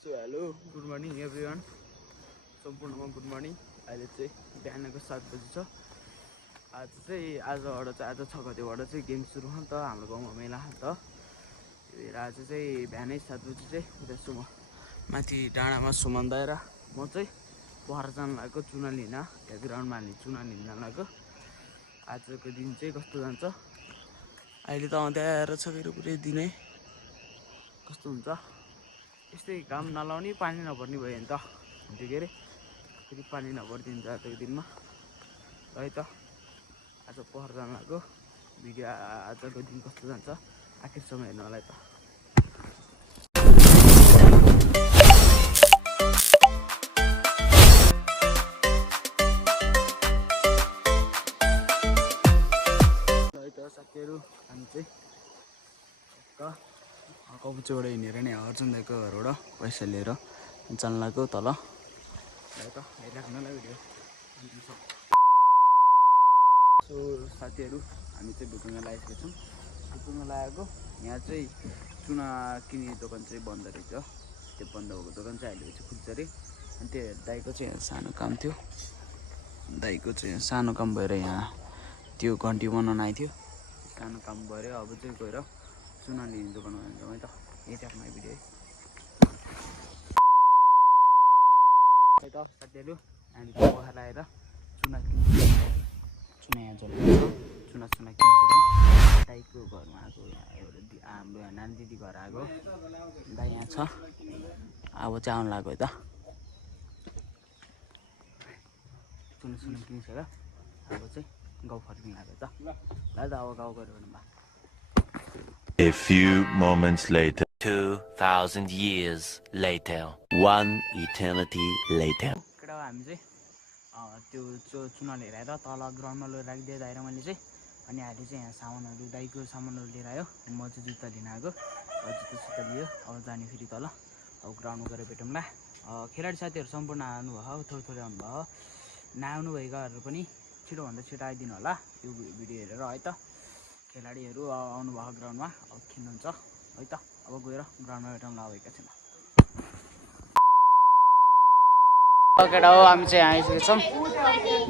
So hello, good morning everyone. सम्पूर्णमा good morning. अहिले चाहिँ बिहानको 7 बजी छ। आज चाहिँ 6 गतेबाट चाहिँ गेम सुरु हो नि त हाम्रो गाउँमा मेला हो त। त्यही भएर आज चाहिँ बिहानै 7 बजी चाहिँ उता माथि डाँडामा सुमन दाइ र म चाहिँ पहर जान लागेको चुना लिन। त्यहाँ ग्राउन्डमा हामी चुना लिन जान लागेको। आजको दिन चाहिँ कस्तो जान्छ अहिले त अँध्यारो छ फेरि पुरै दिनै कस्तो हुन्छ। यस्तै घाम नलाउने पानी नपर्ने भयो नि त हुन्थ्यो के अरे। फेरि पानी नपरिदिन्छ आजको दिनमा। है त आज पहर जान लागेको। भिडियो आजको दिन कस्तो जान्छ आखिरसम्म हेर्नु होला त। है त साथीहरू हामी चाहिँ कपुचेबाट हिँडेर नि अर्जुन दाइको घरबाट पैसा लिएर जान लाग्यो तल। है त हेरिराख्नुलाई भिडियो। सो साथीहरू हामी चाहिँ भुटुङ्गा लगाइसकेको छौँ। भुटुङ्गा लगाएको यहाँ चाहिँ चुना किन्ने दोकान चाहिँ बन्द रहेछ। त्यो बन्द भएको दोकान चाहिँ अहिले चाहिँ खुल्छ अरे। अनि त्यो दाइको चाहिँ यहाँ सानो काम थियो। दाइको चाहिँ सानो काम भएर यहाँ त्यो घन्टी बनाउन आएको थियो। सानो काम भएर अब चाहिँ गएर चुना लिने दोकानमा जान्छौँ है त। यही राख्नु भिडियो है त साथीहरू। हामी चाहिँ पखाला आएर चुना किन्छौँ। चुना यहाँ जल्लो चुना किनिसक्यो। दाइको घरमा आएको यहाँ एउटा हाम्रो यहाँ नानी दिदी घर आएको। दाइ यहाँ छ। अब चाहिँ आउनु लाग्यो है त। चुना किनिसक्यो। अब चाहिँ गाउँ फर्किनु लाग्यो त। ल त अब गाउँ गयो भने बा। A few moments later. 2,000 years later. 1 eternity later. केटा हामी चाहिँ त्यो चुना लिएर आएर तल ग्राउन्डमा लिएर राखिदियो दाइ र मैले चाहिँ। अनि अहिले चाहिँ यहाँ सामानहरू दाइको सामानहरू लिएर आयो। म चाहिँ जुत्ता लिन आएको। जुत्ता लियो। अब जाने फेरि तल। अब ग्राउन्डमा गएर भेटौँला। खेलाडी साथीहरू सम्पूर्ण आउनुभयो। थोरै आउनुभयो। नआउनु भएकाहरू पनि छिटोभन्दा छिटो आइदिनु होला यो भिडियो हेरेर है त। खेलाडीहरू आउनुभयो ग्राउन्डमा अब खेल्नुहुन्छ है त। अब गएर ग्राउन्डमा भेटौँला अब एकैछिन। केटा हो हामी चाहिँ आइसकेको छौँ।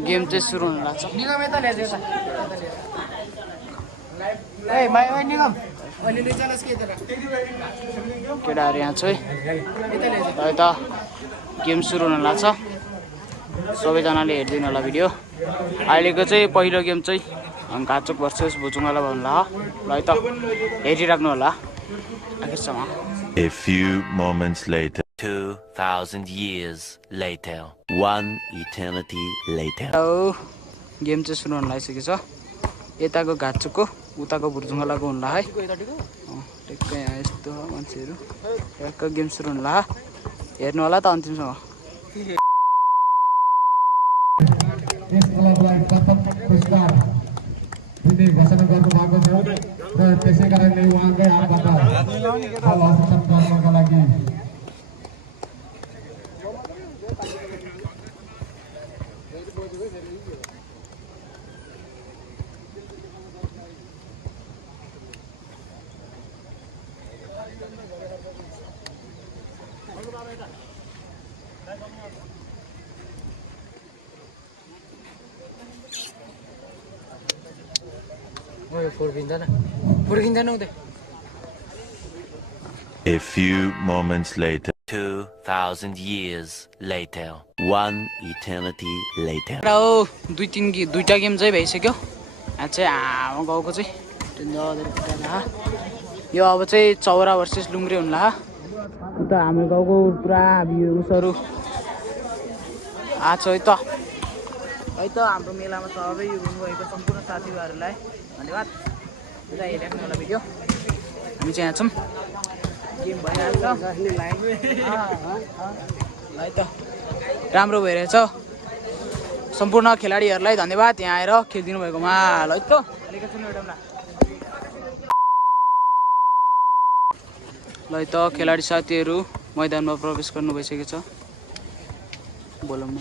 गेम चाहिँ सुरु हुन लाग्छ। केटाहरू यहाँ चाहिँ है त गेम सुरु हुन लाग्छ। सबैजनाले हेरिदिनु होला भिडियो। अहिलेको चाहिँ पहिलो गेम चाहिँ घाचोक भर्सेस भुचुङ्गाला भन्ला ल है त हेरिराख्नु होला आखिरसम्म। A few moments later. 2,000 years later. 1 eternity later. Game चाहिँ सुरु हुन लागिसकेको छ। यताको घाचोकको उताको भुचुङ्गालाको हुन्ला है। ठिक्कै यहाँ यस्तो मान्छेहरू यहाँको गेम सुरु हुन्ला हेर्नु होला त अन्तिमसम्म। घोषणा गर्नुभएको छ र त्यसै कारणले उहाँकै हातबाट हस्ताक्षर गर्नका लागि A few moments later. 2,000 years later. 1 eternity later. दुईटा गेम चाहिँ भइसक्यो। यहाँ चाहिँ हाम्रो गाउँको चाहिँ यो अब चाहिँ चौरा भर्सेस लुङ्ग्रे हुन्ला। त हाम्रो गाउँको पुरा उसहरू आएको छ है त। है त हाम्रो मेलामा सबै हुनुभएको सम्पूर्ण साथीभाइहरूलाई धन्यवाद। हेरिराख्नु होला भिडियो। हामी चाहिँ यहाँ छौँ। गेम भइरहेको छ है त राम्रो भइरहेछ। सम्पूर्ण खेलाडीहरूलाई धन्यवाद यहाँ आएर खेलिदिनु भएकोमा ल है त। ल है त खेलाडी साथीहरू मैदानमा प्रवेश गर्नु भइसकेको छ। बोलाउन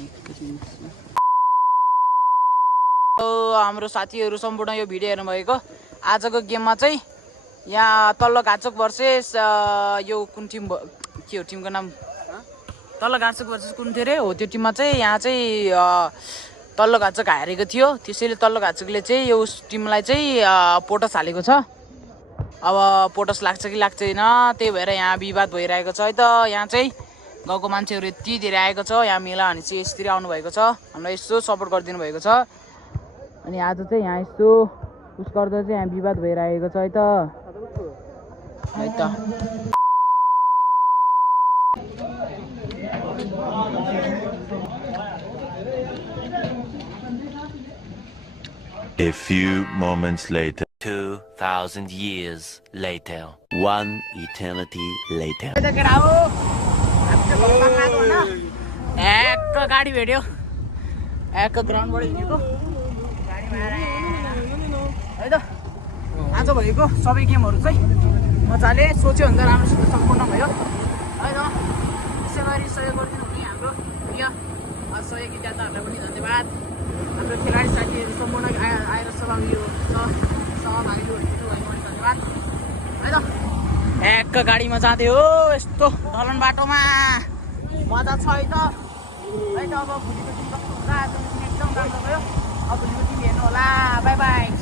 हाम्रो साथीहरू सम्पूर्ण यो भिडियो हेर्नुभएको। आजको गेममा चाहिँ यहाँ तल्लो घाचोक भर्सेस यो कुन टिम के हो टिमको नाम तल्लो घाँचक भर्सेस कुन थियो अरे हो त्यो टिममा चाहिँ यहाँ चाहिँ तल्लो घाँचक हारेको थियो त्यसैले तल्लो घाँचकले चाहिँ यो उस टिमलाई चाहिँ पोटस हालेको छ अब पोटस लाग्छ कि लाग्दैन त्यही भएर यहाँ विवाद भइरहेको छ है त यहाँ चाहिँ गाउँको मान्छेहरू यति धेरै आएको छ यहाँ मेला भने चाहिँ यसरी आउनुभएको छ हामीलाई यस्तो सपोर्ट गरिदिनु भएको छ अनि आज चाहिँ यहाँ यस्तो उस गर्दा चाहिँ यहाँ विवाद भइरहेको छ है त A few moments later. 2,000 years later. One eternity later. एक गाडी भेट्यो एक ग्राउन्डबाट हिँडेको गाडीमा आएर है त आज भएको सबै गेमहरू चाहिँ मजाले सोच्यो भन्दा राम्रोसित सम्पूर्ण भयो है त त्यसै गरी सहयोग गरिदिनु हुने हाम्रो प्रिय सहयोगी दाताहरूलाई पनि धन्यवाद हाम्रो खेलाडी साथीहरू सम्पूर्ण आएर सहभागी हुनु भएको पनि धन्यवाद है त एक गाडीमा जाँदै हो यस्तो ढलन बाटोमा मजा छ है त अब भोलिको दिन कस्तो हुन्छ आज एकदम राम्रो भयो अब भोलिको दिन हेर्नु होला बाई बाई